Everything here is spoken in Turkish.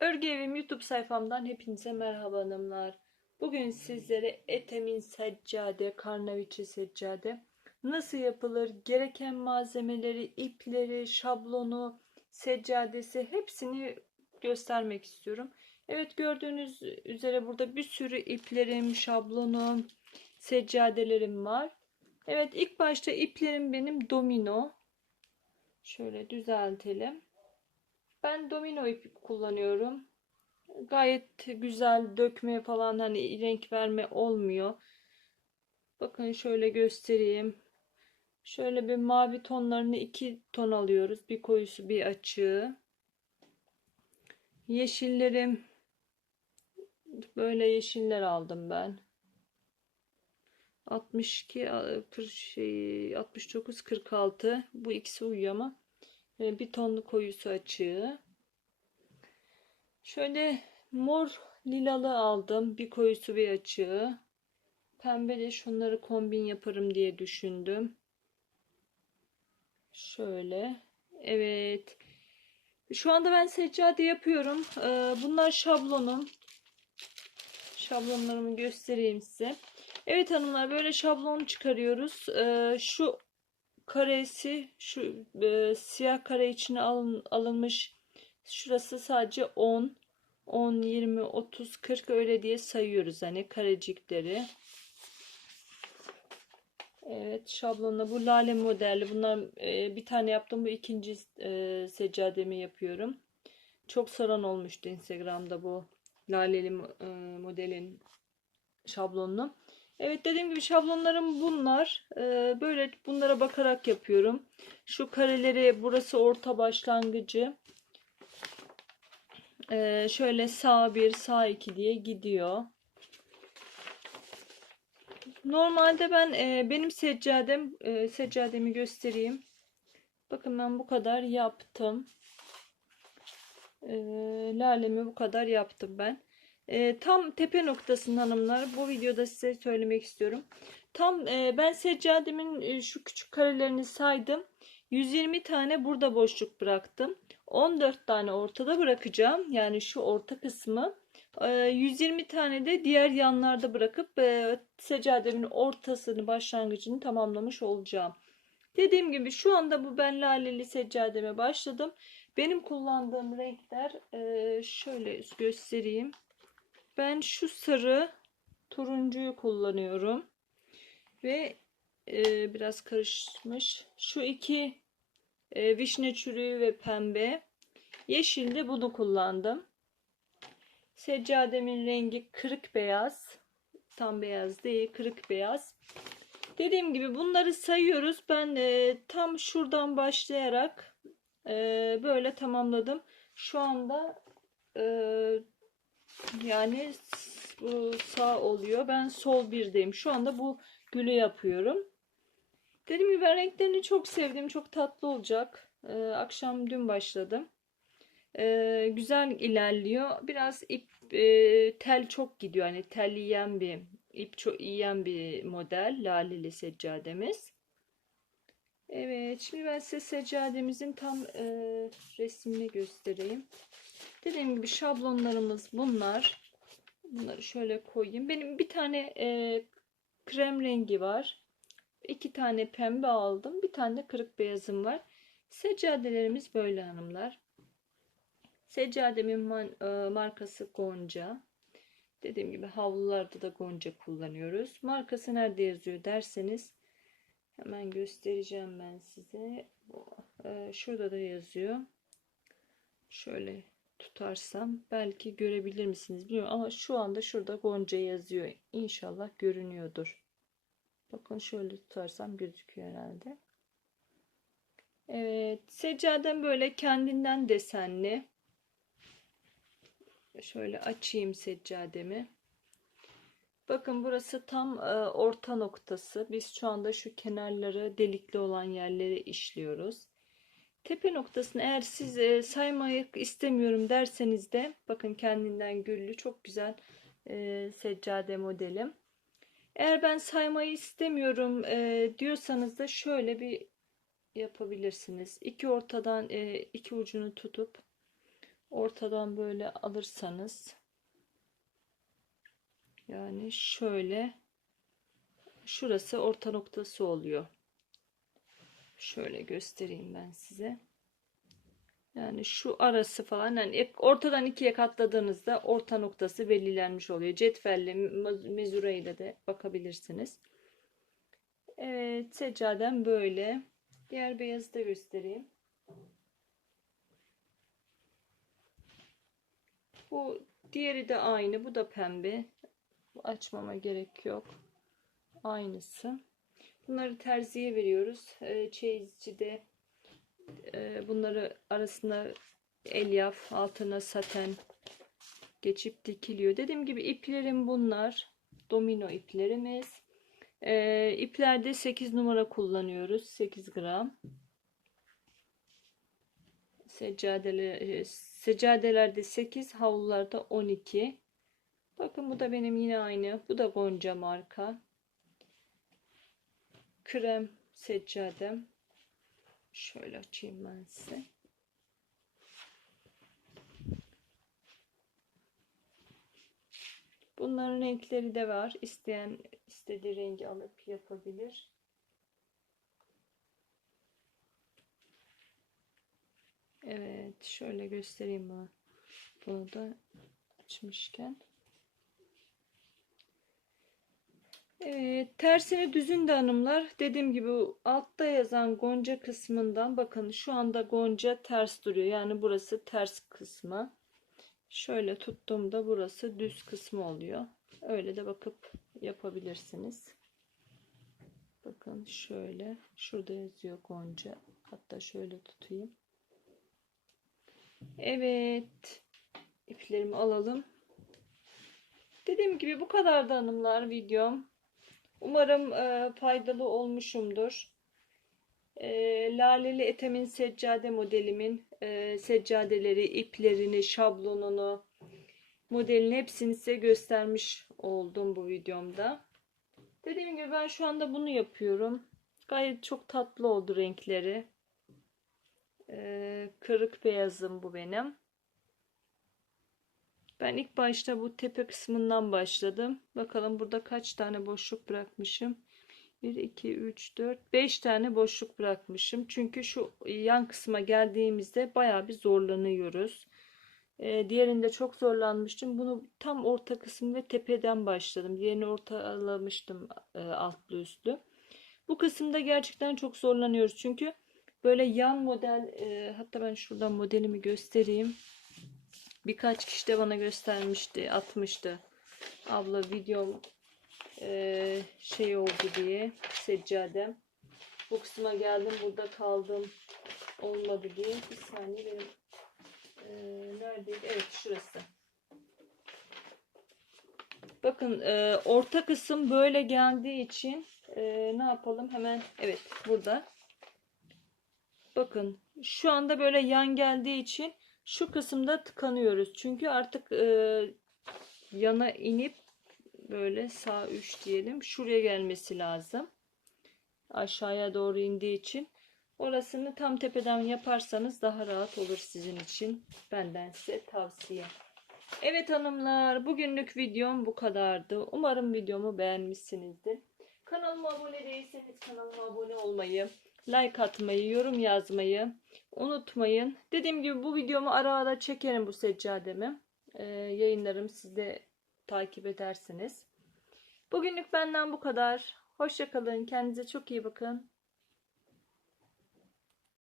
Örgü Evim YouTube sayfamdan hepinize merhaba hanımlar. Bugün sizlere etemin seccade, karnavitri seccade nasıl yapılır, gereken malzemeleri, ipleri, şablonu, seccadesi hepsini göstermek istiyorum. Evet gördüğünüz üzere burada bir sürü iplerim, şablonum, seccadelerim var. Evet ilk başta iplerim benim domino. Şöyle düzeltelim. Ben domino ip kullanıyorum. Gayet güzel dökme falan hani renk verme olmuyor. Bakın şöyle göstereyim. Şöyle bir mavi tonlarını iki ton alıyoruz. Bir koyusu bir açığı. Yeşillerim böyle yeşiller aldım ben. 62 40 şey 69 46 bu ikisi uyuyor ama bir tonlu koyusu açığı. Şöyle mor lilalı aldım. Bir koyusu bir açığı. Pembe de şunları kombin yaparım diye düşündüm. Şöyle. Evet. Şu anda ben seccade yapıyorum. Ee, bunlar şablonum. Şablonlarımı göstereyim size. Evet hanımlar böyle şablon çıkarıyoruz. Ee, şu karesi şu e, siyah kare içine alın, alınmış. Şurası sadece 10, 10, 20, 30, 40 öyle diye sayıyoruz hani karecikleri. Evet şablonla bu lale modelli. Bunlar e, bir tane yaptım. Bu ikinci e, seccademi yapıyorum. Çok saran olmuştu Instagram'da bu laleli e, modelin şablonunu. Evet dediğim gibi şablonlarım bunlar. Ee, böyle bunlara bakarak yapıyorum. Şu kareleri burası orta başlangıcı. Ee, şöyle sağ 1 sağ 2 diye gidiyor. Normalde ben e, benim seccadem e, seccademi göstereyim. Bakın ben bu kadar yaptım. E, lalemi bu kadar yaptım ben. E, tam tepe noktasının hanımlar bu videoda size söylemek istiyorum. Tam e, ben seccademin e, şu küçük karelerini saydım. 120 tane burada boşluk bıraktım. 14 tane ortada bırakacağım. Yani şu orta kısmı. E, 120 tane de diğer yanlarda bırakıp e, seccademin ortasını başlangıcını tamamlamış olacağım. Dediğim gibi şu anda bu ben laleli seccademe başladım. Benim kullandığım renkler e, şöyle göstereyim. Ben şu sarı turuncuyu kullanıyorum. Ve e, biraz karışmış. Şu iki e, vişne çürüğü ve pembe. Yeşilde bunu kullandım. Seccademin rengi kırık beyaz. Tam beyaz değil kırık beyaz. Dediğim gibi bunları sayıyoruz. Ben e, tam şuradan başlayarak e, böyle tamamladım. Şu anda e, yani bu sağ oluyor. Ben sol birdeyim. Şu anda bu gülü yapıyorum. Dediğim gibi ben renklerini çok sevdim. Çok tatlı olacak. Ee, akşam dün başladım. Ee, güzel ilerliyor. Biraz ip e, tel çok gidiyor. Hani tel yiyen bir ip çok yiyen bir model. Laleli seccademiz. Evet. Şimdi ben size seccademizin tam e, resmini göstereyim. Dediğim gibi şablonlarımız bunlar. Bunları şöyle koyayım. Benim bir tane e, krem rengi var. İki tane pembe aldım. Bir tane de kırık beyazım var. Seccadelerimiz böyle hanımlar. Seccademin man, e, markası Gonca. Dediğim gibi havlularda da Gonca kullanıyoruz. Markası nerede yazıyor derseniz hemen göstereceğim ben size. E, şurada da yazıyor. Şöyle tutarsam belki görebilir misiniz bilmiyorum ama şu anda şurada Gonca yazıyor. İnşallah görünüyordur. Bakın şöyle tutarsam gözüküyor herhalde. Evet, seccadem böyle kendinden desenli. Şöyle açayım seccademi. Bakın burası tam e, orta noktası. Biz şu anda şu kenarları delikli olan yerleri işliyoruz. Tepe noktasını eğer siz e, saymayı istemiyorum derseniz de bakın kendinden güllü çok güzel e, seccade modelim. Eğer ben saymayı istemiyorum e, diyorsanız da şöyle bir yapabilirsiniz. İki ortadan e, iki ucunu tutup ortadan böyle alırsanız yani şöyle şurası orta noktası oluyor. Şöyle göstereyim ben size. Yani şu arası falan yani ortadan ikiye katladığınızda orta noktası belirlenmiş oluyor. Cetvelle, mez- mezura ile de bakabilirsiniz. Evet, seccadem böyle. Diğer beyazı da göstereyim. Bu diğeri de aynı. Bu da pembe. Açmama gerek yok. Aynısı. Bunları terziye veriyoruz. Ee, Çeyizcide e, bunları arasına elyaf, altına saten geçip dikiliyor. Dediğim gibi iplerim bunlar. Domino iplerimiz. Ee, iplerde 8 numara kullanıyoruz. 8 gram. Seccadeler, e, seccadelerde 8, havlularda 12. Bakın bu da benim yine aynı. Bu da Gonca marka. Krem seccadem. Şöyle açayım ben size. Bunların renkleri de var. İsteyen istediği rengi alıp yapabilir. Evet, şöyle göstereyim bunu. Da açmışken. Evet, tersini düzün de hanımlar. Dediğim gibi altta yazan gonca kısmından bakın şu anda gonca ters duruyor. Yani burası ters kısmı. Şöyle tuttuğumda burası düz kısmı oluyor. Öyle de bakıp yapabilirsiniz. Bakın şöyle. Şurada yazıyor gonca. Hatta şöyle tutayım. Evet. İplerimi alalım. Dediğim gibi bu kadar da hanımlar videom. Umarım e, faydalı olmuşumdur. E, Laleli Etem'in seccade modelimin e, seccadeleri, iplerini, şablonunu, modelini hepsini size göstermiş oldum bu videomda. Dediğim gibi ben şu anda bunu yapıyorum. Gayet çok tatlı oldu renkleri. E, kırık beyazım bu benim. Ben ilk başta bu tepe kısmından başladım. Bakalım burada kaç tane boşluk bırakmışım. 1, 2, 3, 4, 5 tane boşluk bırakmışım. Çünkü şu yan kısma geldiğimizde baya bir zorlanıyoruz. Ee, diğerinde çok zorlanmıştım. Bunu tam orta kısım ve tepeden başladım. Diğerini ortalamıştım e, altlı üstlü. Bu kısımda gerçekten çok zorlanıyoruz. Çünkü böyle yan model e, hatta ben şuradan modelimi göstereyim. Birkaç kişi de bana göstermişti, atmıştı. Abla videom e, şey oldu diye seccadem. Bu kısma geldim, burada kaldım. Olmadı diye. Bir saniye benim e, neredeydi? Evet şurası. Bakın e, orta kısım böyle geldiği için e, ne yapalım? Hemen evet burada. Bakın şu anda böyle yan geldiği için şu kısımda tıkanıyoruz. Çünkü artık e, yana inip böyle sağ üç diyelim. Şuraya gelmesi lazım. Aşağıya doğru indiği için. Orasını tam tepeden yaparsanız daha rahat olur sizin için. Benden size tavsiye. Evet hanımlar bugünlük videom bu kadardı. Umarım videomu beğenmişsinizdir. Kanalıma abone değilseniz kanalıma abone olmayı, like atmayı, yorum yazmayı unutmayın. Dediğim gibi bu videomu ara ara çekerim bu seccademi. Ee, yayınlarım siz de takip edersiniz. Bugünlük benden bu kadar. Hoşçakalın. Kendinize çok iyi bakın.